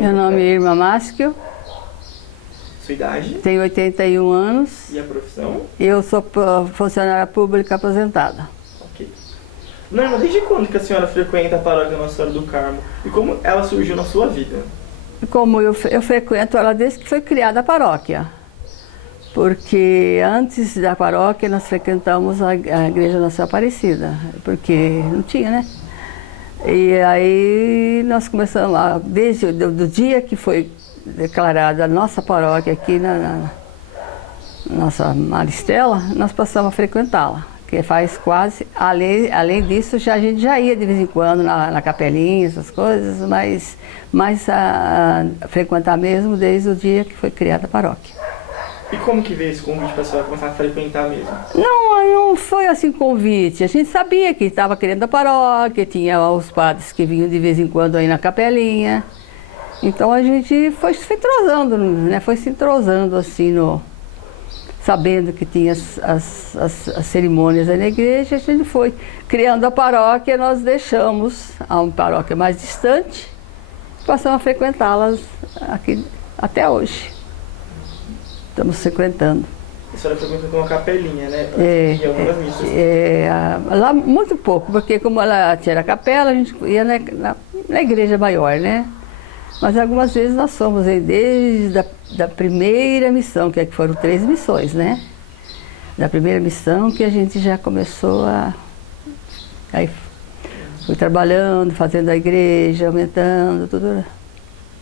Meu nome é Irma Maschio. Sua idade? Tenho 81 anos. E a profissão? Eu sou funcionária pública aposentada. Ok. Dona Irma, desde quando que a senhora frequenta a paróquia Nossa Senhora do Carmo? E como ela surgiu na sua vida? Como eu frequento ela desde que foi criada a paróquia. Porque antes da paróquia nós frequentamos a Igreja Nossa Aparecida, porque não tinha, né? E aí nós começamos, desde o dia que foi declarada a nossa paróquia aqui na nossa Maristela, nós passamos a frequentá-la. Que faz quase, além disso, a gente já ia de vez em quando na capelinha, essas coisas, mas a frequentar mesmo desde o dia que foi criada a paróquia. E como que veio esse convite para a senhora começar a frequentar mesmo? Não foi assim convite. A gente sabia que estava querendo a paróquia, tinha os padres que vinham de vez em quando aí na capelinha. Então a gente foi se entrosando, né? Foi se entrosando assim, sabendo que tinha as cerimônias aí na igreja, a gente foi criando a paróquia, nós deixamos a uma paróquia mais distante, passamos a frequentá-las aqui até hoje. Estamos frequentando. A senhora frequentou uma capelinha, né? E algumas missas. Lá muito pouco, porque como ela tinha a capela, a gente ia na igreja maior, né? Mas algumas vezes nós fomos aí desde da primeira missão, que foram 3 missões, né? Da primeira missão que a gente já começou aí foi trabalhando, fazendo a igreja, aumentando, tudo,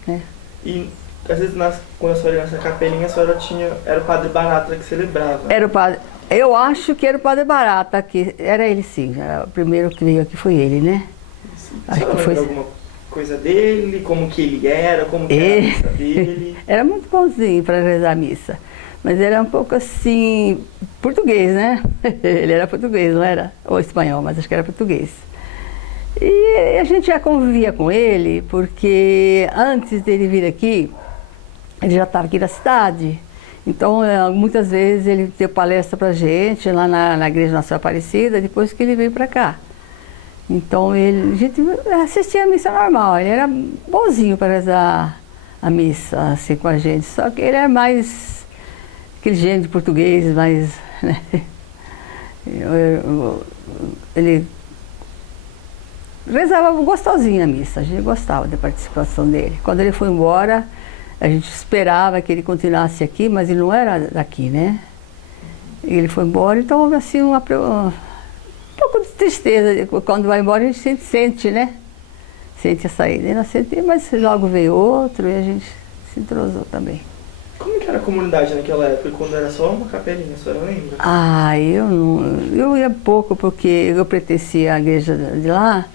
né? E às vezes quando a senhora ia nessa capelinha, a senhora era o Padre Barata que celebrava. Era o padre, eu acho que era o Padre Barata, que era ele sim, o primeiro que veio aqui foi ele, né? A senhora lembra alguma coisa dele, como que ele era, como que era a missa dele? Era muito bonzinho para rezar a missa, mas era um pouco assim, português, né? Ele era português, não era? Ou espanhol, mas acho que era português. E a gente já convivia com ele, porque antes dele vir aqui, ele já estava aqui na cidade. Então, muitas vezes ele deu palestra para a gente lá na Igreja Nossa Aparecida, depois que ele veio para cá. Então, a gente assistia a missa normal, ele era bonzinho para rezar a missa assim, com a gente, só que ele era mais aquele gênero de português, mais, né? Ele rezava gostosinho a missa, a gente gostava da participação dele. Quando ele foi embora, a gente esperava que ele continuasse aqui, mas ele não era daqui, né? Ele foi embora, então houve assim um pouco de tristeza. Quando vai embora a gente sente, né? Sente a saída. Mas logo veio outro e a gente se entrosou também. Como que era a comunidade naquela época, quando era só uma capelinha, a senhora lembra? Eu ia pouco porque eu pertencia à igreja de lá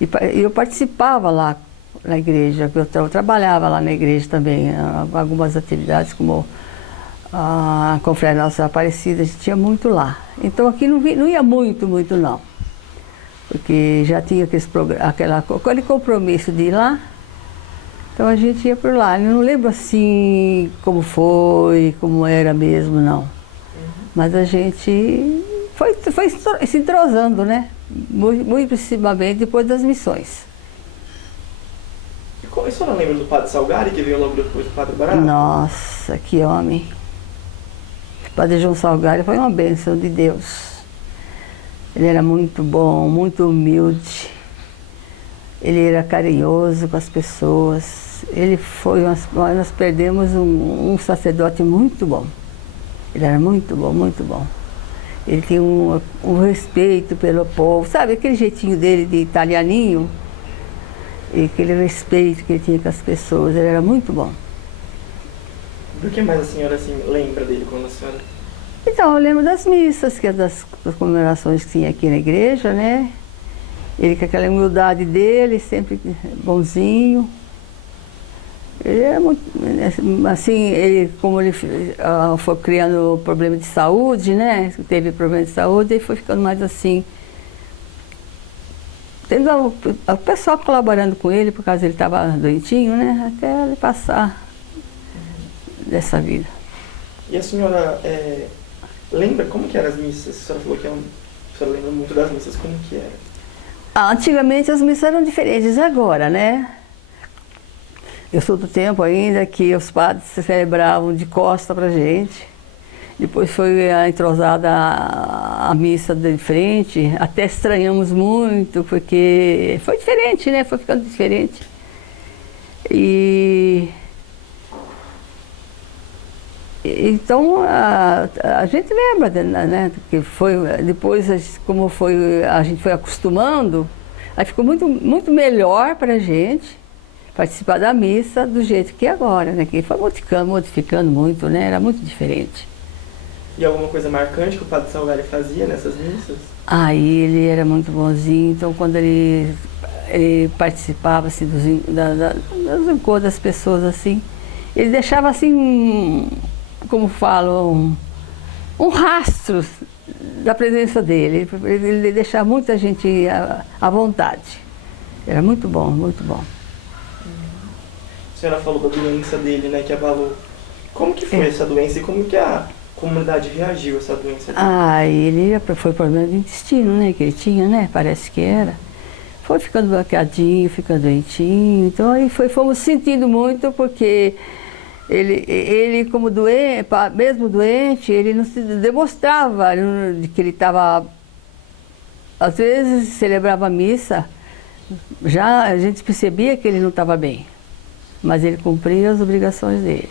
e eu participava lá na igreja, eu trabalhava lá na igreja também, algumas atividades como a Confraria Nossa Aparecida, a gente tinha muito lá. Então aqui não ia muito não, porque já tinha aquele compromisso de ir lá, então a gente ia por lá. Eu não lembro assim como foi, como era mesmo, não. Mas a gente foi se entrosando, né? Muito principalmente depois das missões. E a senhora lembra do Padre Salgari, que veio logo depois do Padre Barata? Nossa, que homem! O Padre João Salgari foi uma bênção de Deus. Ele era muito bom, muito humilde. Ele era carinhoso com as pessoas. Nós perdemos um sacerdote muito bom. Ele era muito bom, muito bom. Ele tinha um respeito pelo povo, sabe, aquele jeitinho dele de italianinho, e aquele respeito que ele tinha com as pessoas, ele era muito bom. Do que mais a senhora assim, lembra dele quando a senhora... Então, eu lembro das missas, das comemorações que tinha aqui na igreja, né? Ele com aquela humildade dele, sempre bonzinho. Ele era muito, assim, como ele foi criando problema de saúde, né? Teve problema de saúde, ele foi ficando mais assim. Tendo o pessoal colaborando com ele, por causa ele estava doentinho, né? Até ele passar dessa vida. E a senhora lembra como que eram as missas? A senhora falou que a senhora lembra muito das missas, como que era? Antigamente as missas eram diferentes agora, né? eu sou do tempo ainda que os padres celebravam de costa pra gente. Depois foi entrosada a missa de frente, até estranhamos muito, porque foi diferente, né? Foi ficando diferente. Então, a gente lembra, né? Que foi, depois, como foi, a gente foi acostumando, aí ficou muito melhor pra gente participar da missa do jeito que é agora, né? Que foi modificando muito, né? Era muito diferente. E alguma coisa marcante que o Padre Salgário fazia nessas missas? Aí ele era muito bonzinho, então quando ele participava assim, dos encontros das pessoas assim, ele deixava assim, como falam, um rastro da presença dele. Ele deixava muita gente à vontade. Era muito bom, muito bom. A senhora falou da doença dele, né, que abalou. Como que foi essa doença e como que a comunidade reagiu a essa doença dele? Ele foi problema do intestino, né, que ele tinha, né, parece que era. Foi ficando bloqueadinho, ficando doentinho, então aí fomos sentindo muito, porque ele como doente, mesmo doente, ele não se demonstrava de que ele estava, às vezes celebrava a missa, já a gente percebia que ele não estava bem, mas ele cumpria as obrigações dele.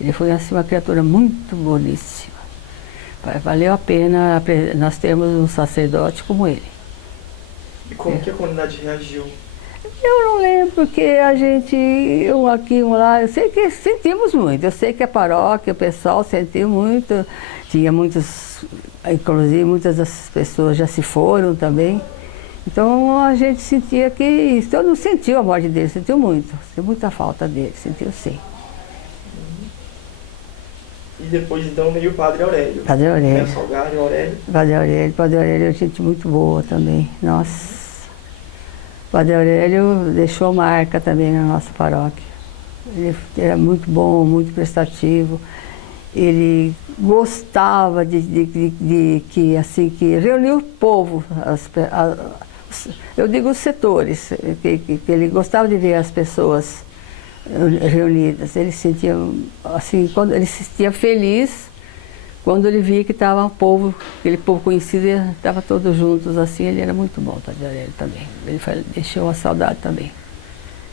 Ele foi assim, uma criatura muito boníssima. Valeu a pena nós termos um sacerdote como ele. E como que a comunidade reagiu? Eu não lembro, porque a gente, um aqui, um lá, eu sei que sentimos muito. Eu sei que a paróquia, o pessoal sentiu muito. Tinha muitos, inclusive muitas das pessoas já se foram também. Então a gente sentia que isso. Eu não sentiu a morte dele, sentiu muito. Sentiu muita falta dele, sentiu sim. E depois então veio o Padre Aurélio. Padre Aurélio. Né, Salgário, Aurélio. Padre Aurélio é gente muito boa também. Nossa. Padre Aurélio deixou marca também na nossa paróquia. Ele era muito bom, muito prestativo. Ele gostava de que, assim, que reunir o povo, eu digo os setores, que ele gostava de ver as pessoas reunidas. Ele sentia, assim, quando ele se sentia feliz quando ele via que estava o povo, aquele povo conhecido, estava todos juntos assim. Ele era muito bom, Padre Aurélio também. Ele deixou uma saudade também.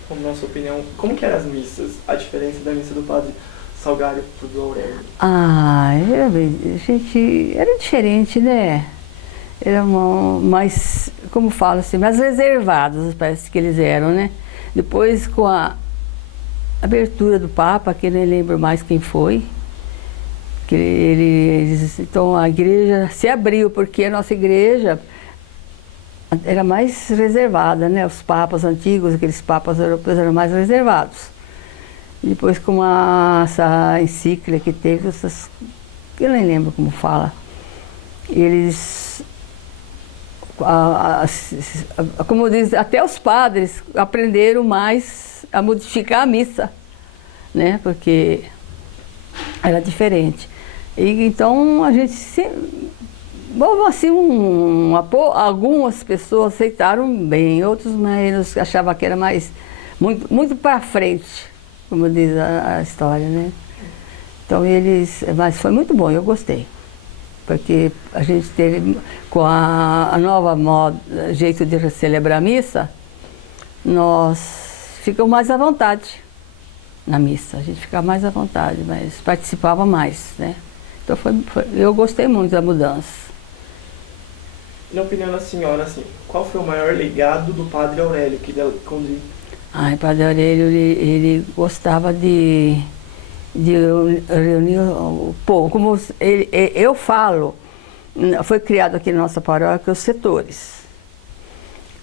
Como na sua opinião, como que eram as missas? A diferença da missa do Padre Salgário para do Aurélio? Era diferente, né? Era mais, como falo assim, mais reservados, parece que eles eram, né? Depois, com a abertura do Papa, que eu nem lembro mais quem foi, então a igreja se abriu, porque a nossa igreja era mais reservada, né? Os papas antigos, aqueles papas europeus eram mais reservados. Depois, com essa encíclica que teve, eu nem lembro como fala, eles, como diz, até os padres aprenderam mais a modificar a missa, né? Porque era diferente. E então a gente assim, algumas pessoas aceitaram bem, outros menos, achavam que era mais muito para frente, como diz a história, né? Então mas foi muito bom, eu gostei. Porque a gente teve, com a nova jeito de celebrar a missa, nós ficamos mais à vontade na missa. A gente ficava mais à vontade, mas participava mais, né? Então eu gostei muito da mudança. Na opinião da senhora, assim, qual foi o maior legado do Padre Aurélio que ele conduziu? O Padre Aurélio, ele gostava de reunir o povo. Como eu falo, foi criado aqui na nossa paróquia os setores.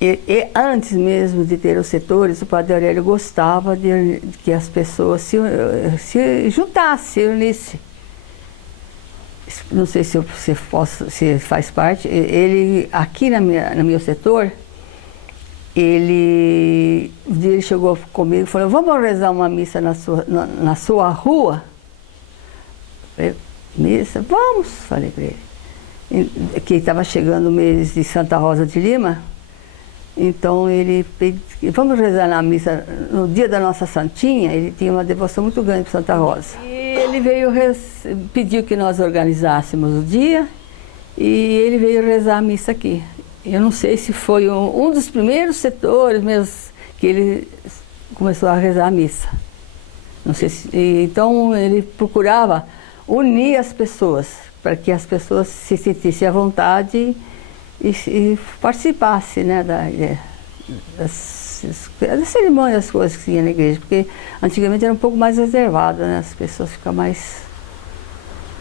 E antes mesmo de ter os setores, o Padre Aurélio gostava de que as pessoas se juntassem, se unissem. Não sei se faz parte. Ele, aqui no meu setor, ele chegou comigo e falou: vamos rezar uma missa na sua rua? Eu, missa? Vamos, falei para ele. Que estava chegando o mês de Santa Rosa de Lima. Então ele pediu, vamos rezar na missa no dia da nossa Santinha. Ele tinha uma devoção muito grande para Santa Rosa. E ele veio, pediu que nós organizássemos o dia, e ele veio rezar a missa aqui. Eu não sei se foi um dos primeiros setores mesmo que ele começou a rezar a missa. Não sei se, então ele procurava unir as pessoas, para que as pessoas se sentissem à vontade e participassem, né, das cerimônias, das coisas que tinha na igreja, porque antigamente era um pouco mais reservado, né, as pessoas ficam mais...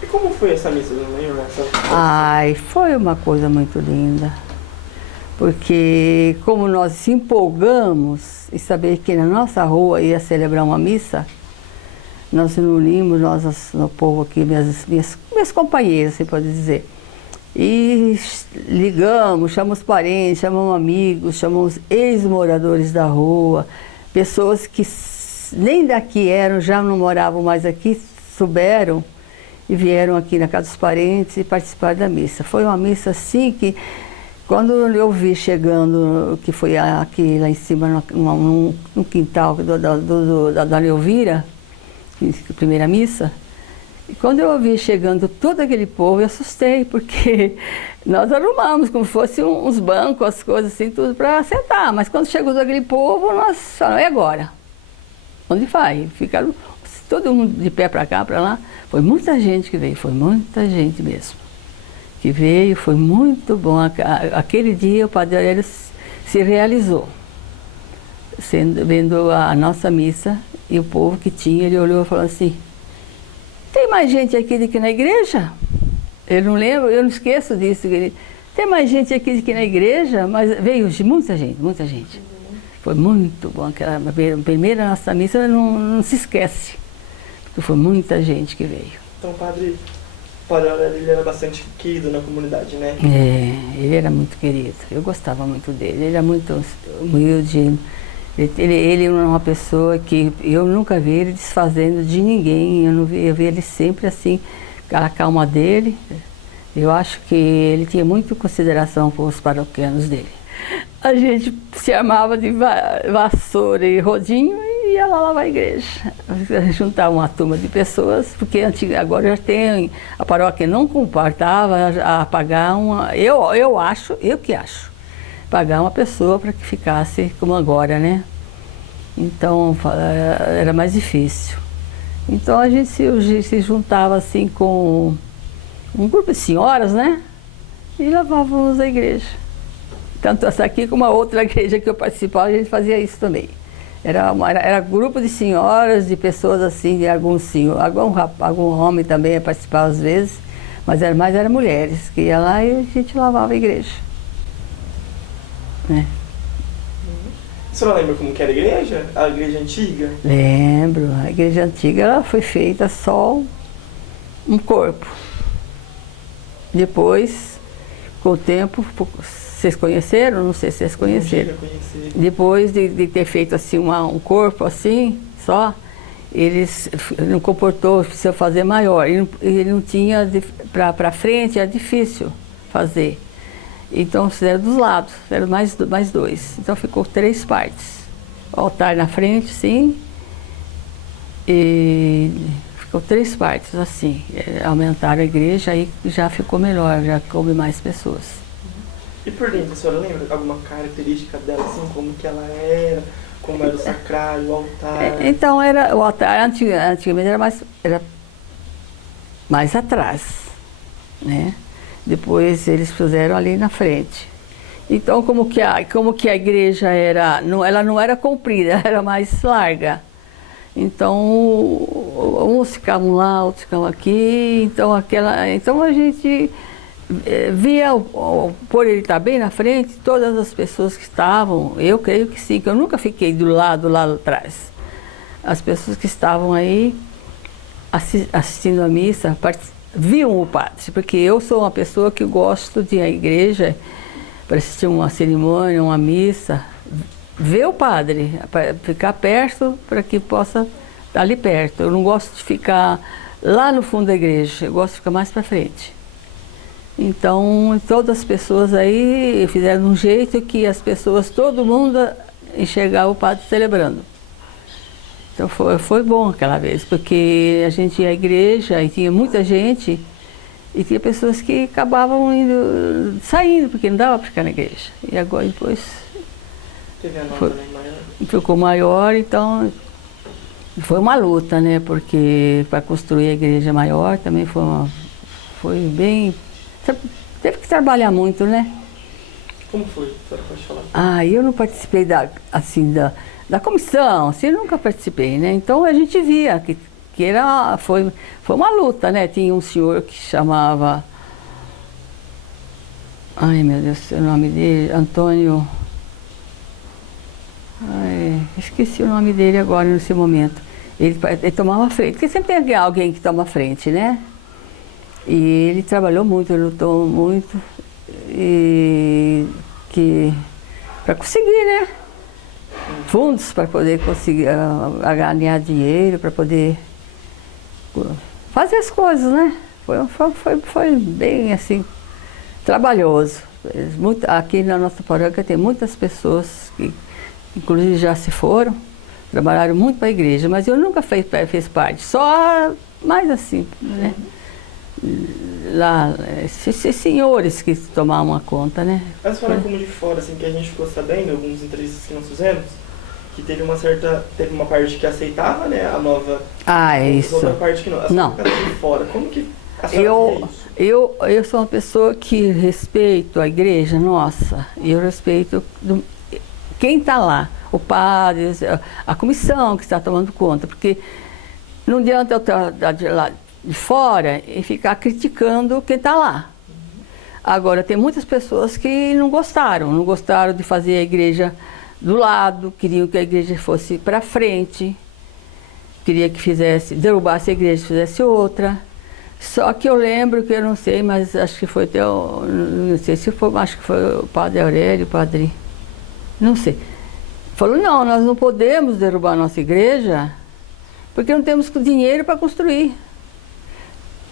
E como foi essa missa, não lembra? Ai, foi uma coisa muito linda, porque como nós se empolgamos em saber que na nossa rua ia celebrar uma missa, nós nos unimos, nós, no povo aqui, minhas companheiras, se pode dizer, e ligamos, chamamos parentes, chamamos amigos, chamamos ex-moradores da rua, pessoas que nem daqui eram, já não moravam mais aqui, souberam e vieram aqui na casa dos parentes e participaram da missa. Foi uma missa assim que, quando eu vi chegando, que foi aqui lá em cima, no quintal da Dona Elvira, a primeira missa, e quando eu vi chegando todo aquele povo, eu assustei, porque nós arrumamos como fosse uns bancos, as coisas assim, tudo para sentar, mas quando chegou todo aquele povo, nós falamos, e agora? Onde vai? Ficaram todo mundo de pé para cá, para lá. Foi muita gente que veio, foi muita gente mesmo que veio, foi muito bom. Aquele dia o Padre Aurélio se realizou, vendo a nossa missa e o povo que tinha. Ele olhou e falou assim, tem mais gente aqui do que na igreja? Eu não lembro, eu não esqueço disso. Tem mais gente aqui do que na igreja? Mas veio muita gente, muita gente. Foi muito bom. Aquela primeira nossa missa não se esquece, porque foi muita gente que veio. Então o Padre Aurélio, ele era bastante querido na comunidade, né? É, ele era muito querido. Eu gostava muito dele. Ele era muito humilde. Ele era uma pessoa que eu nunca vi ele desfazendo de ninguém. Eu vi ele sempre assim, a calma dele. Eu acho que ele tinha muita consideração por os paroquianos dele. A gente se armava de vassoura e rodinho e ia lá lavar a igreja. Juntava uma turma de pessoas, porque agora já tem, a paróquia não comportava a pagar uma, eu que acho, pagar uma pessoa para que ficasse como agora, né? Então era mais difícil. Então a gente se juntava assim com um grupo de senhoras, né? E lavávamos a igreja. Tanto essa aqui como a outra igreja que eu participava, a gente fazia isso também. Era grupo de senhoras, de pessoas assim, de algum homem também participava às vezes, mas era mulheres que ia lá e a gente lavava a igreja. Né? A senhora lembra como que era a igreja? A igreja antiga? Lembro. A igreja antiga ela foi feita só um corpo. Depois, com o tempo, vocês conheceram? Não sei se vocês conheceram. Depois de ter feito assim um corpo assim, só, eles não comportou, precisou fazer maior. Ele não tinha, para frente era difícil fazer. Então fizeram dos lados, fizeram mais dois. Então ficou 3 partes. O altar na frente, sim, e ficou 3 partes assim. Aumentaram a igreja, aí já ficou melhor, já coube mais pessoas. E por dentro, a senhora lembra alguma característica dela, assim, como que ela era, como era o sacrário, o altar? Então, o altar antigamente era mais atrás, né? Depois eles fizeram ali na frente. Então, como que a igreja ela não era comprida, era mais larga. Então, uns ficavam lá, outros ficavam aqui. Então a gente via, por ele estar bem na frente, todas as pessoas que estavam, eu creio que sim, que eu nunca fiquei do lado lá atrás. As pessoas que estavam aí assistindo a missa viam o padre, porque eu sou uma pessoa que gosto de ir à igreja para assistir uma cerimônia, uma missa, ver o padre, para ficar perto, para que possa estar ali perto. Eu não gosto de ficar lá no fundo da igreja, eu gosto de ficar mais para frente. Então, todas as pessoas aí fizeram de um jeito que as pessoas, todo mundo enxergava o padre celebrando. Então foi bom aquela vez, porque a gente ia à igreja e tinha muita gente, e tinha pessoas que acabavam saindo, porque não dava para ficar na igreja. E agora depois Teve a nova, né, maior? ficou maior, então foi uma luta, né? Porque para construir a igreja maior também foi bem. Teve que trabalhar muito, né? Como foi? A senhora pode falar? Ah, eu não participei da comissão, assim, eu nunca participei, né? Então a gente via que foi uma luta, né? Tinha um senhor que chamava, ai meu Deus, o nome dele, Antônio, esqueci o nome dele agora nesse momento. Ele tomava frente, porque sempre tem alguém que toma frente, né? E ele trabalhou muito, ele lutou muito, para conseguir, né? Fundos para poder conseguir ganhar dinheiro, para poder fazer as coisas, né? Foi bem assim, trabalhoso. Aqui na nossa paróquia tem muitas pessoas que, inclusive, já se foram, trabalharam muito para a igreja, mas eu nunca fiz parte, só mais assim, né? Lá, esses senhores que tomavam a conta, né? A senhora, como de fora, assim, que a gente ficou sabendo, algumas entrevistas que nós fizemos, que teve uma parte que aceitava, né, a nova... Ah, é isso. Outra parte que não. A senhora de fora, como que a senhora vê isso? Eu sou uma pessoa que respeito a igreja, nossa, e eu respeito quem está lá, o padre, a comissão que está tomando conta, porque não adianta eu estar lá de fora e ficar criticando quem está lá. Agora, tem muitas pessoas que não gostaram de fazer a igreja do lado, queriam que a igreja fosse para frente, queria que derrubasse a igreja e fizesse outra. Só que eu lembro que eu não sei, mas acho que foi não sei se foi, acho que foi o padre Aurélio, não sei. Falou, não, nós não podemos derrubar a nossa igreja, porque não temos dinheiro para construir.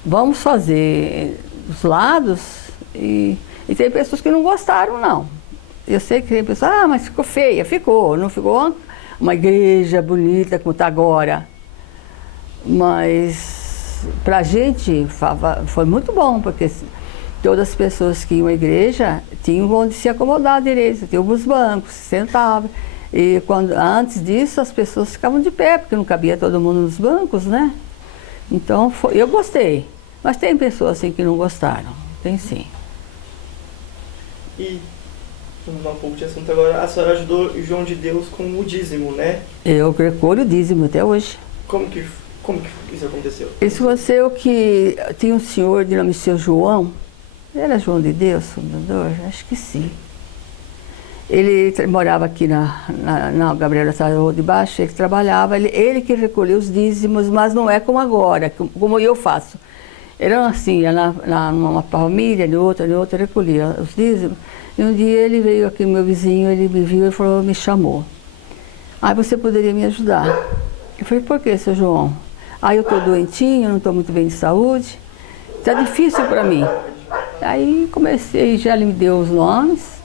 Vamos fazer dos lados, e tem pessoas que não gostaram, não. Eu sei que tem pessoas, mas ficou feia, não ficou uma igreja bonita como está agora. Mas para a gente foi muito bom, porque todas as pessoas que iam à igreja tinham onde se acomodar direito, tinham alguns bancos, se sentavam. E antes disso as pessoas ficavam de pé, porque não cabia todo mundo nos bancos, né? Então, eu gostei, mas tem pessoas assim que não gostaram, tem sim. E, vamos mudar um pouco de assunto agora, a senhora ajudou o João de Deus com o dízimo, né? Eu recolho o dízimo até hoje. Como que isso aconteceu? Isso aconteceu que tinha um senhor de nome Seu João, era João de Deus, fundador? Acho que sim. Ele morava aqui na Gabriela Sarro de Baixo, ele trabalhava, ele que recolheu os dízimos, mas não é como agora, como eu faço. Era assim, ia numa família, de outra, recolhia os dízimos. E um dia ele veio aqui, meu vizinho, ele me viu e falou, me chamou. Você poderia me ajudar? Eu falei, por que, seu João? Eu estou doentinho, não estou muito bem de saúde, está difícil para mim. Aí comecei, já ele me deu os nomes.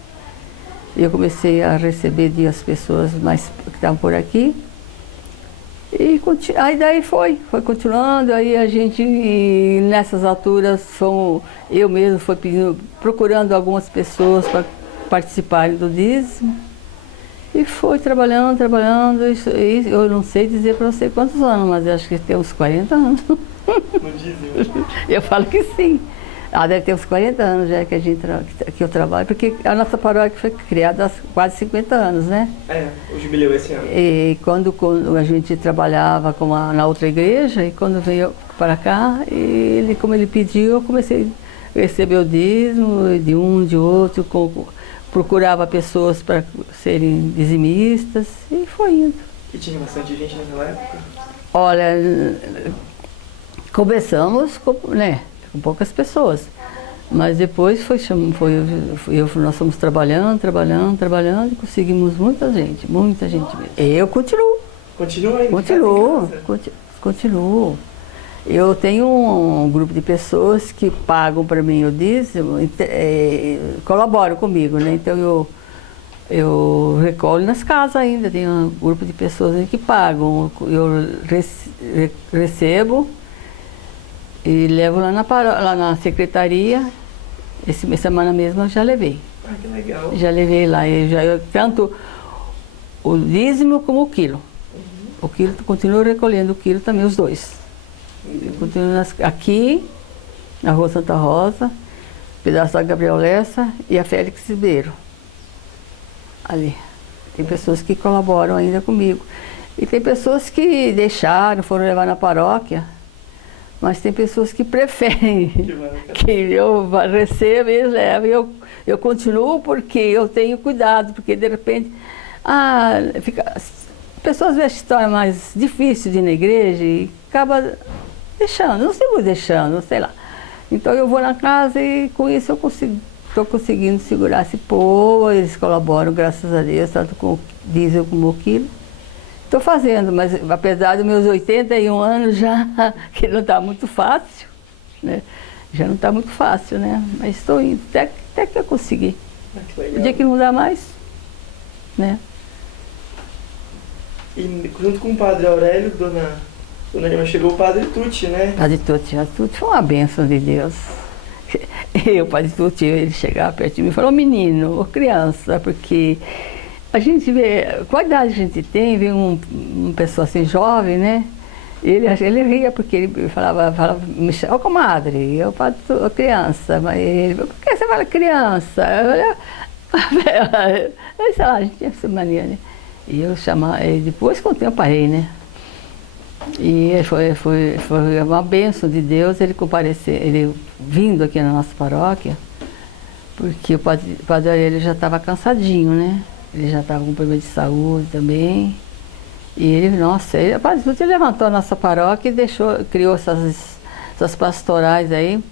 E eu comecei a receber as pessoas que estavam por aqui. E aí daí foi continuando, aí a gente, nessas alturas, eu mesmo fui procurando algumas pessoas para participarem do dízimo. E foi trabalhando, e eu não sei dizer para você quantos anos, mas eu acho que tem uns 40 anos. No dízimo? Eu falo que sim. Deve ter uns 40 anos já que eu trabalho, porque a nossa paróquia foi criada há quase 50 anos, né? O jubileu esse ano. E quando a gente trabalhava na outra igreja, e quando veio para cá, como ele pediu, eu comecei a receber o dízimo de um, de outro, procurava pessoas para serem dizimistas, e foi indo. E tinha bastante gente naquela época? Olha, começamos com poucas pessoas, mas depois nós fomos trabalhando e conseguimos muita gente mesmo. Eu continuo. Continua ainda? Continuo. Eu tenho um grupo de pessoas que pagam para mim o dízimo, colaboram comigo, né? Então eu recolho nas casas ainda, tem um grupo de pessoas que pagam, eu recebo e levo lá na secretaria. Essa semana mesmo eu já levei. Ah, que legal. Já levei lá, tanto o dízimo como o quilo. O quilo, continuo recolhendo o quilo também, os dois. Eu continuo aqui, na Rua Santa Rosa, pedaço da Gabriel Lessa e a Félix Ribeiro. Ali. Tem pessoas que colaboram ainda comigo. E tem pessoas que deixaram, foram levar na paróquia, mas tem pessoas que preferem que eu receba e eles levam. Eu continuo porque eu tenho cuidado, porque de repente pessoas veem a história mais difícil de ir na igreja e acaba deixando, não sei deixando, sei lá. Então eu vou na casa e com isso eu estou conseguindo segurar esse povo, eles colaboram, graças a Deus, tanto com o diesel como o quilo. Estou fazendo, mas apesar dos meus 81 anos já, que não está muito fácil, né? Já não está muito fácil, né? Mas estou indo, até que eu conseguir. Que legal. O dia que não dá mais, né? E junto com o padre Aurélio, dona Irma, chegou o padre Tucci, né? Padre Tucci foi uma bênção de Deus. E o padre Tucci, ele chegava perto de mim e falou: menino, criança, porque a gente vê, qual idade a gente tem, vê uma pessoa assim jovem, né? Ele ria porque ele falava me chama, comadre, eu padre criança, mas ele, por que você fala criança? Eu sei lá, a gente tinha essa mania, né? E eu chamava, depois com o tempo parei, né? E foi uma bênção de Deus ele comparecer, ele vindo aqui na nossa paróquia, porque o padre Aurélio já estava cansadinho, né? Ele já estava com problema de saúde também. E ele, nossa, o padre Tucci levantou a nossa paróquia e criou essas pastorais aí,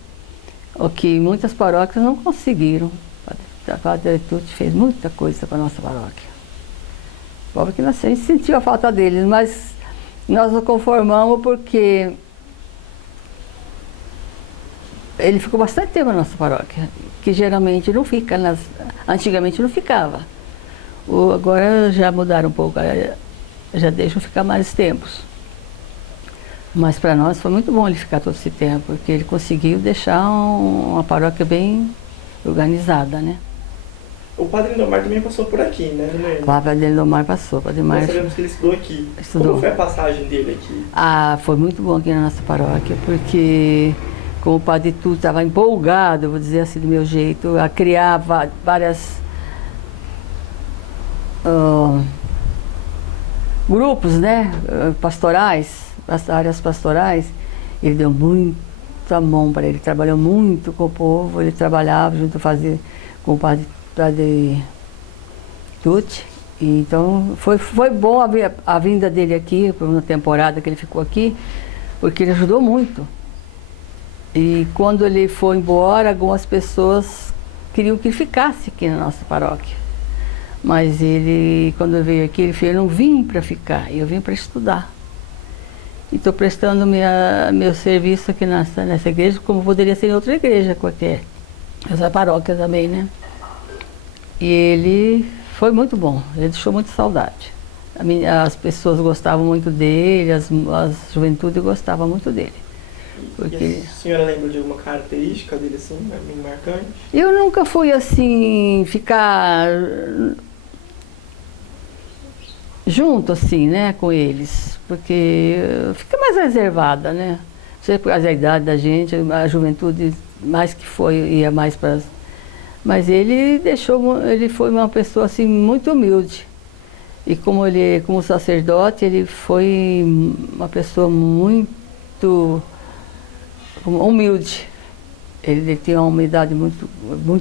o que muitas paróquias não conseguiram. O padre Tucci fez muita coisa para a nossa paróquia. Pobre que a gente sentiu a falta deles, mas nós nos conformamos porque ele ficou bastante tempo na nossa paróquia, que geralmente não fica, antigamente não ficava. Agora já mudaram um pouco, já deixam ficar mais tempos. Mas para nós foi muito bom ele ficar todo esse tempo, porque ele conseguiu deixar uma paróquia bem organizada, né? O padre Lindomar também passou por aqui, né, dona Irma? O padre Lindomar passou, Nós sabemos que ele estudou aqui. Estudou. Como foi a passagem dele aqui? Foi muito bom aqui na nossa paróquia, porque como o padre Tucci estava empolgado, eu vou dizer assim do meu jeito, a criar várias grupos, né, pastorais, áreas pastorais, ele deu muita mão para ele, trabalhou muito com o povo, ele trabalhava junto com o padre Tucci. Então foi bom a vinda dele aqui, por uma temporada que ele ficou aqui, porque ele ajudou muito. E quando ele foi embora, algumas pessoas queriam que ele ficasse aqui na nossa paróquia. Mas ele, quando veio aqui, ele falou: eu não vim para ficar, eu vim para estudar. E estou prestando meu serviço aqui nessa igreja, como poderia ser em outra igreja qualquer. Essa paróquia também, né? E ele foi muito bom, ele deixou muita saudade. As pessoas gostavam muito dele, a juventude gostava muito dele. Porque... E a senhora lembra de alguma característica dele assim, bem marcante? Eu nunca fui assim, ficar junto assim, né, com eles, porque fica mais reservada, né? Não sei por causa da idade da gente, a juventude mais que ia mais para... Mas ele foi uma pessoa assim muito humilde. E como sacerdote, ele foi uma pessoa muito humilde. Ele tinha uma humildade muito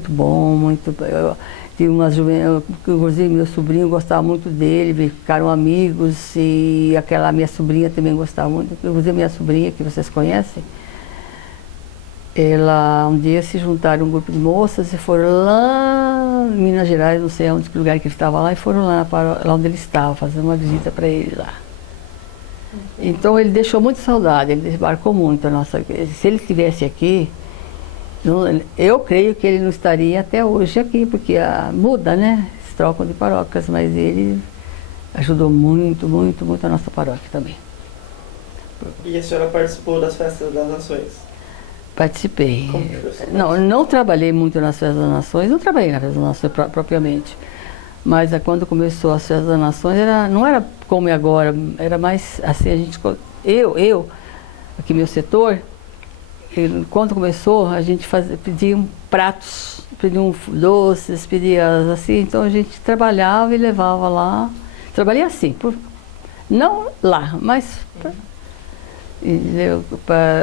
bom, tinha inclusive meu sobrinho gostava muito dele, ficaram amigos, e aquela minha sobrinha também gostava muito, inclusive minha sobrinha, que vocês conhecem. Um dia se juntaram um grupo de moças e foram lá em Minas Gerais, não sei onde, que lugar que ele estava lá, e foram lá onde ele estava, fazer uma visita para ele lá. Então ele deixou muita saudade, ele marcou muito a nossa igreja. Se ele estivesse aqui, eu creio que ele não estaria até hoje aqui, porque muda, né? Eles trocam de paróquias, mas ele ajudou muito, muito, muito a nossa paróquia também. E a senhora participou das festas das nações? Participei. Como que foi essa Não trabalhei muito nas festas das nações, não trabalhei nas festas das nações propriamente. Mas quando começou as festas das nações, não era como é agora, era mais assim, a gente, aqui meu setor, quando começou, a gente pedia pratos, pediam doces, pedia assim, então a gente trabalhava e levava lá. Trabalhei assim, não lá, mas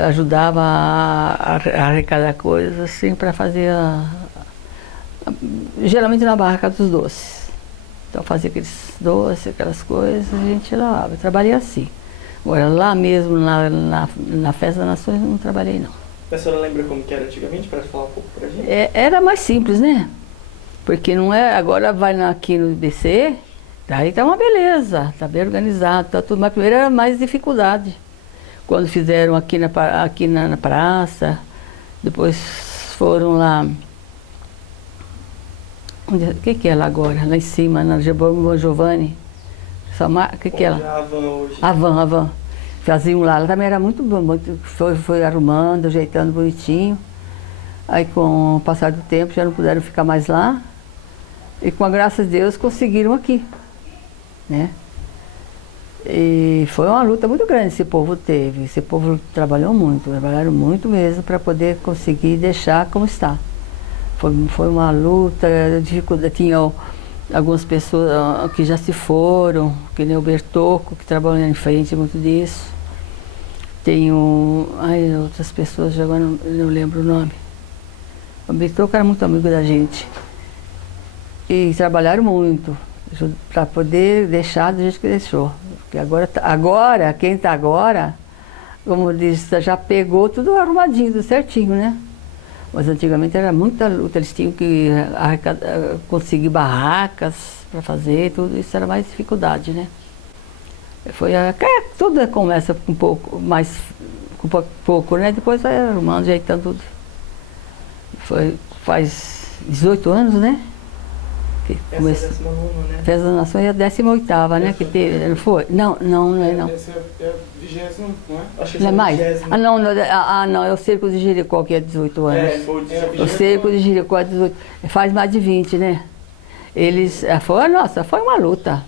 ajudava a arrecadar coisas assim para fazer, geralmente na barraca dos doces. Então fazia aqueles doces, aquelas coisas, a gente lavava. Eu trabalhei assim. Agora lá mesmo, na Festa das Nações, não trabalhei não. A senhora lembra como que era antigamente, para falar um pouco pra gente? Era mais simples, né? Porque não é, agora vai aqui no IBC, daí tá uma beleza, tá bem organizado, tá tudo, mas primeiro era mais dificuldade. Quando fizeram aqui na praça, depois foram lá, o que é lá agora? Lá em cima, na Bom Giovanni, o que é lá? A Van hoje. A Van. Faziam lá, ela também era muito bom, foi arrumando, ajeitando bonitinho. Aí com o passar do tempo já não puderam ficar mais lá. E com a graça de Deus conseguiram aqui, né? E foi uma luta muito grande esse povo teve. Esse povo trabalharam muito mesmo para poder conseguir deixar como está. Foi uma luta, dificuldade. Tinha algumas pessoas que já se foram, que nem o Bertocco, que trabalhou em frente muito disso. Tenho outras pessoas, agora não lembro o nome. O Bertocco era muito amigo da gente. E trabalharam muito para poder deixar do jeito que deixou. Porque agora, quem está agora, como diz, já pegou tudo arrumadinho, tudo certinho, né? Mas antigamente era muita luta, eles tinham que conseguir barracas para fazer, tudo isso era mais dificuldade, né? Tudo começa com pouco, né? Depois vai arrumando, ajeitando tudo. Faz 18 anos, né? Essa é a 19ª, né? Festa das Nações é a 18ª, né? Que teve, não foi? Não é não. Esse é a 20ª, não é? Acho que Não é essa mais? 20ª. Não, é o Cerco de Jericó que é 18 anos. Foi o O Cerco de Jericó é 18, faz mais de 20, né? Eles, foi uma luta.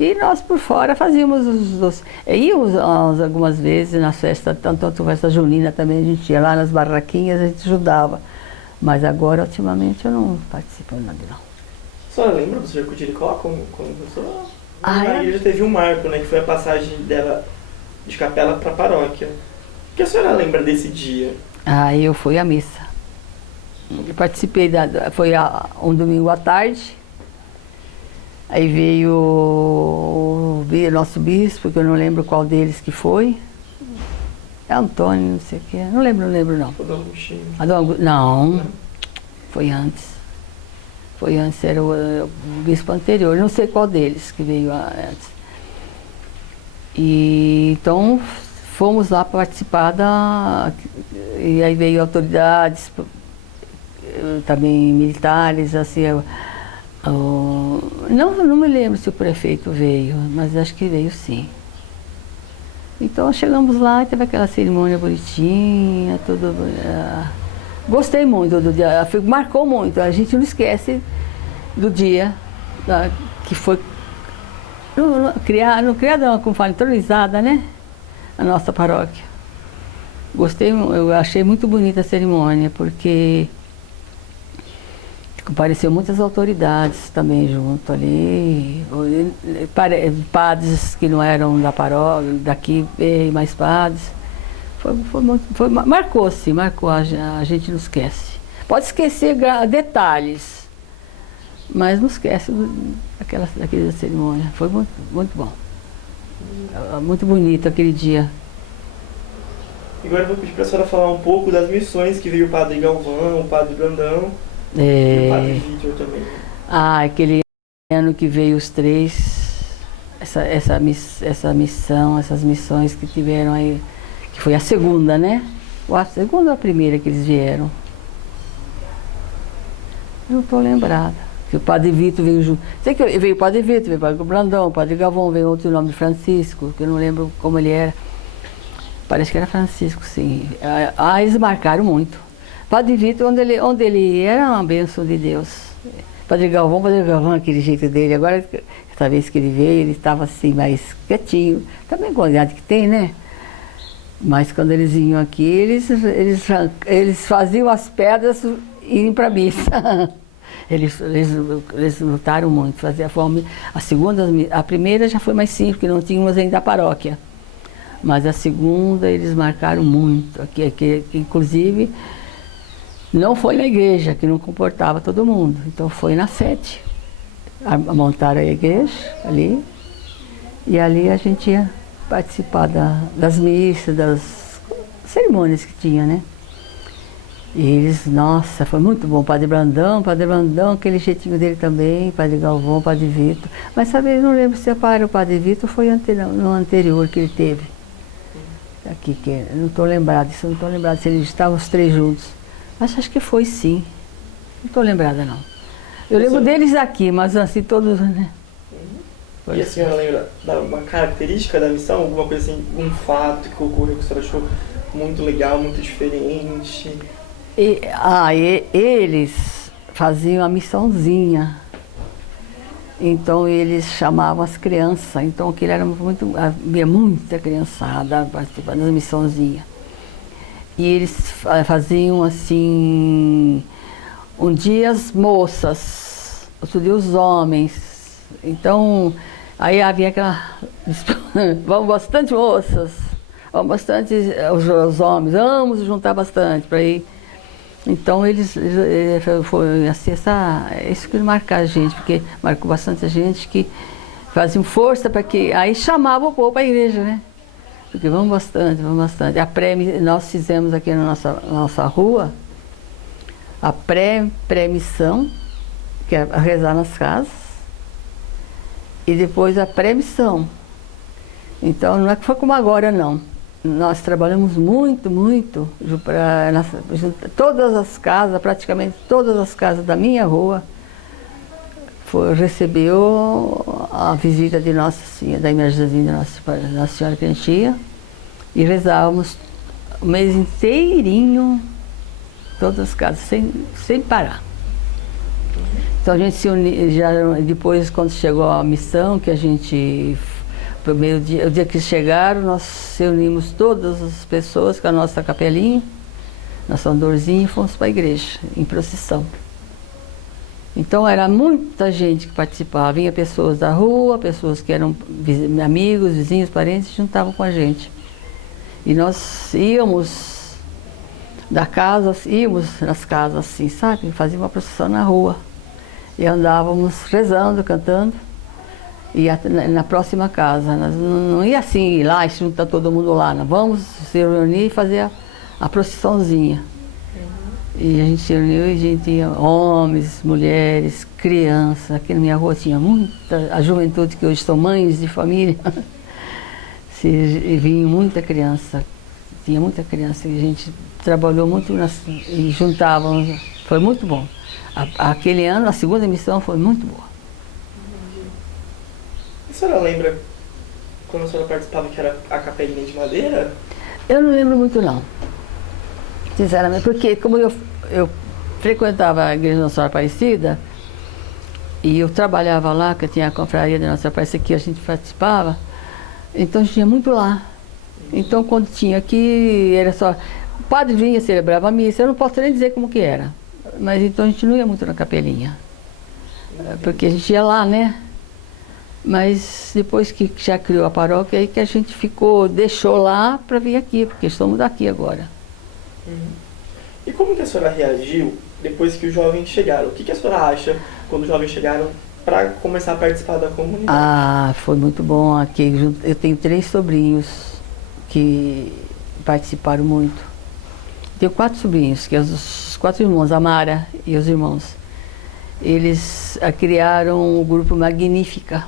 E nós por fora fazíamos os doces. Íamos algumas vezes nas festas, tanto festa junina também, a gente ia lá nas barraquinhas, a gente ajudava. Mas agora, ultimamente, eu não participo nada não. A senhora lembra do Cerco de Jericó, como começou? Ah, A igreja teve um marco, né? Que foi a passagem dela de capela para paróquia. O que a senhora lembra desse dia? Eu fui à missa. Eu participei, foi um domingo à tarde. Aí veio o nosso bispo, que eu não lembro qual deles que foi. É Antônio, não sei o que. Não lembro não. Foi do Agostinho. Não, foi antes. Foi antes, era o bispo anterior, não sei qual deles que veio antes. E então fomos lá participar e aí veio autoridades, também militares, assim. Não me lembro se o prefeito veio, mas acho que veio sim. Então chegamos lá e teve aquela cerimônia bonitinha, tudo. Gostei muito do dia, marcou muito, a gente não esquece do dia que foi criada, como fala, entronizada, né? A nossa paróquia. Eu achei muito bonita a cerimônia, porque compareceu muitas autoridades também junto ali, padres que não eram da paróquia, daqui veio mais padres. Marcou, a gente não esquece. Pode esquecer detalhes, mas não esquece daquela cerimônia. Foi muito, muito bom. Muito bonito aquele dia. Agora eu vou pedir para a senhora falar um pouco das missões que veio o Padre Galvão, o Padre Brandão e o Padre Vítor também. Aquele ano que veio os três, essa missão, essas missões que tiveram aí, que foi a segunda, né? Ou a segunda ou a primeira que eles vieram? Eu não estou lembrada. Que o Padre Vitor veio junto. Sei que veio o Padre Vitor, veio o Padre Brandão, o Padre Galvão, veio outro nome de Francisco, que eu não lembro como ele era. Parece que era Francisco, sim. Eles marcaram muito. Padre Vitor, onde ele era uma bênção de Deus. Padre Galvão, aquele jeito dele. Agora, essa vez que ele veio, ele estava assim, mais quietinho. Também com a idade que tem, né? Mas quando eles vinham aqui, eles faziam as pedras e iam para a missa. Eles lutaram muito. A primeira já foi mais simples, porque não tínhamos ainda a paróquia. Mas a segunda eles marcaram muito. Que inclusive não foi na igreja, que não comportava todo mundo. Então foi na sede. Montaram a igreja ali. E ali a gente ia participar das missas, das cerimônias que tinha, né? E eles, nossa, foi muito bom. Padre Brandão, aquele jeitinho dele também, Padre Galvão, Padre Vitor. Mas sabe, eu não lembro se o Padre Vitor foi no anterior que ele teve. Aqui, eu não estou lembrada, isso eu não estou lembrada se eles estavam os três juntos. Mas acho que foi sim. Não estou lembrada, não. Eu lembro deles aqui, mas assim, todos, né? E a senhora lembra uma característica da missão? Alguma coisa assim, um fato que ocorreu que a senhora achou muito legal, muito diferente? Eles faziam a missãozinha. Então eles chamavam as crianças. Então aquilo era havia muita criançada participando da missãozinha. E eles faziam assim, um dia as moças, outro dia os homens. Então, aí havia aquela... vamos bastante moças, vamos bastante os homens, vamos juntar bastante para ir. Então, foi assim, isso que marcou a gente, porque marcou bastante a gente que faziam força para que... Aí chamava o povo para a igreja, né? Porque vamos bastante, vamos bastante. Nós fizemos aqui na nossa rua a pré-missão, que é rezar nas casas, e depois a pré-missão. Então, não é que foi como agora, não. Nós trabalhamos muito para todas as casas, praticamente todas as casas da minha rua, recebeu a visita de Nossa Senhora, da imagenzinha de Nossa Senhora Quentia, e rezávamos o mês inteirinho, todas as casas, sem parar. Então a gente se uniu, depois quando chegou a missão, que a gente... O dia que chegaram, nós se unimos todas as pessoas com a nossa capelinha, nossa andorzinha, e fomos para a igreja, em procissão. Então era muita gente que participava, vinha pessoas da rua, pessoas que eram amigos, vizinhos, parentes, se juntavam com a gente. E nós íamos nas casas assim, sabe? Fazíamos uma procissão na rua. E andávamos rezando, cantando. E na próxima casa, nós não ia assim, ir lá e juntar todo mundo lá. Nós vamos se reunir e fazer a procissãozinha. E a gente se reuniu e a gente tinha homens, mulheres, crianças. Aqui na minha rua tinha muita, a juventude que hoje são mães de família. Vinha muita criança, tinha muita criança. E a gente trabalhou muito e juntávamos, foi muito bom. Aquele ano, a segunda missão foi muito boa. A senhora lembra quando a senhora participava que era a capelinha de madeira? Eu não lembro muito, não. Sinceramente, porque como eu frequentava a igreja de Nossa Senhora Aparecida, e eu trabalhava lá, que tinha a confraria de Nossa Senhora Aparecida, que a gente participava, então a gente ia muito lá. Então quando tinha aqui, era só... O padre vinha, celebrava a missa, eu não posso nem dizer como que era. Mas então a gente não ia muito na capelinha. Porque a gente ia lá, né? Mas depois que já criou a paróquia, aí que a gente deixou lá para vir aqui, porque estamos daqui agora. E como que a senhora reagiu depois que os jovens chegaram? O que a senhora acha quando os jovens chegaram para começar a participar da comunidade? Foi muito bom aqui. Eu tenho 3 sobrinhos que participaram muito. Tenho 4 sobrinhos, que os 4 irmãos, a Mara e os irmãos. Eles criaram o grupo Magnífica.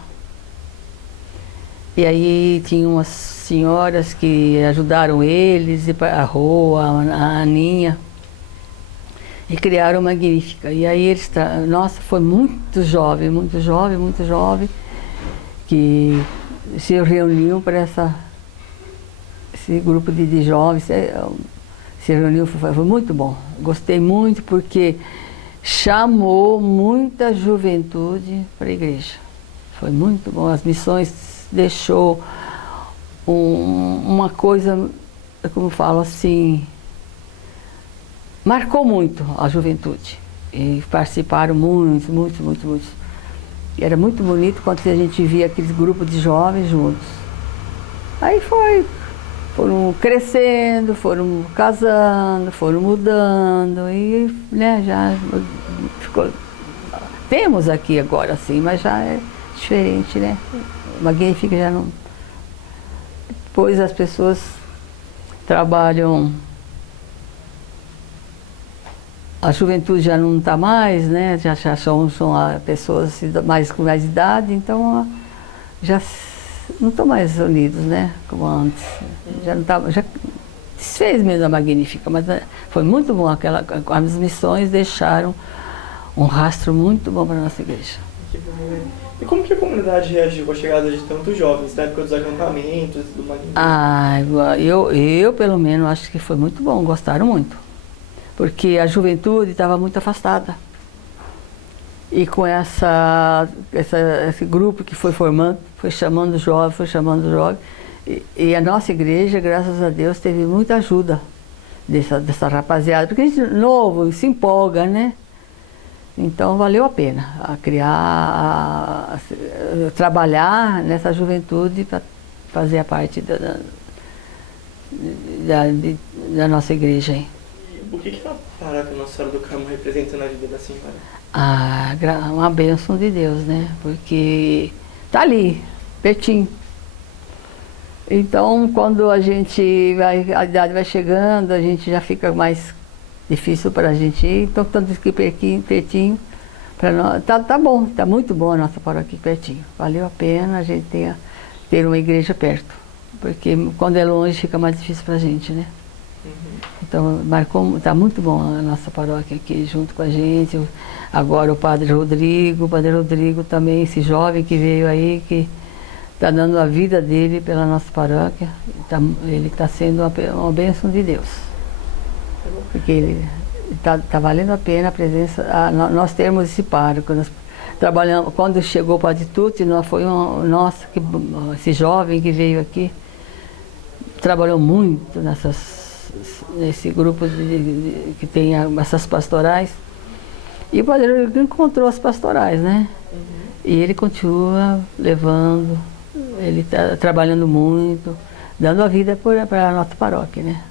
E aí tinha umas senhoras que ajudaram eles, a Rô, a Aninha, e criaram uma Magnífica. E aí eles, nossa, foi muito jovem, que se reuniu para esse grupo de jovens, se reuniu, foi muito bom. Gostei muito porque chamou muita juventude para a igreja. Foi muito bom. As missões deixou uma coisa, como eu falo assim, marcou muito a juventude. E participaram muitos. E era muito bonito quando a gente via aqueles grupos de jovens juntos. Aí foram crescendo, foram casando, foram mudando e, né, já ficou. Temos aqui agora sim, mas já é diferente, né? Magnífica já não. Depois as pessoas trabalham. A juventude já não está mais, né? Já são pessoas com mais idade, então já não estão mais unidos, né? Como antes. Já não tá, já desfez mesmo a Magnífica, mas foi muito bom as missões deixaram um rastro muito bom para a nossa igreja. Que bom, né? E como que a comunidade reagiu com a chegada de tantos jovens, na época dos acampamentos do Magnífica? Ah, eu pelo menos acho que foi muito bom, gostaram muito. Porque a juventude estava muito afastada. E com esse grupo que foi formando, foi chamando jovem. E a nossa igreja, graças a Deus, teve muita ajuda dessa rapaziada. Porque a gente novo, se empolga, né? Então valeu a pena trabalhar nessa juventude para fazer a parte da nossa igreja aí. O que a paróquia Nossa Senhora do Carmo representa na vida da senhora? Uma bênção de Deus, né? Porque tá ali, pertinho. Então, quando a idade vai chegando, a gente já fica mais difícil para a gente ir. Então, tanto aqui pertinho, para nós, tá bom, tá muito bom a nossa paróquia aqui pertinho. Valeu a pena a gente ter uma igreja perto. Porque quando é longe fica mais difícil para a gente, né? Então, está muito bom a nossa paróquia aqui junto com a gente. Agora o Padre Rodrigo também, esse jovem que veio aí, que está dando a vida dele pela nossa paróquia. Ele está sendo uma bênção de Deus. Porque ele está valendo a pena a presença, nós termos esse pároco. Nós trabalhamos, quando chegou o Padre Tucci, esse jovem que veio aqui, trabalhou muito nesse grupo que tem essas pastorais. E o Padre encontrou as pastorais, né? E ele continua levando, ele está trabalhando muito, dando a vida para a nossa paróquia, né?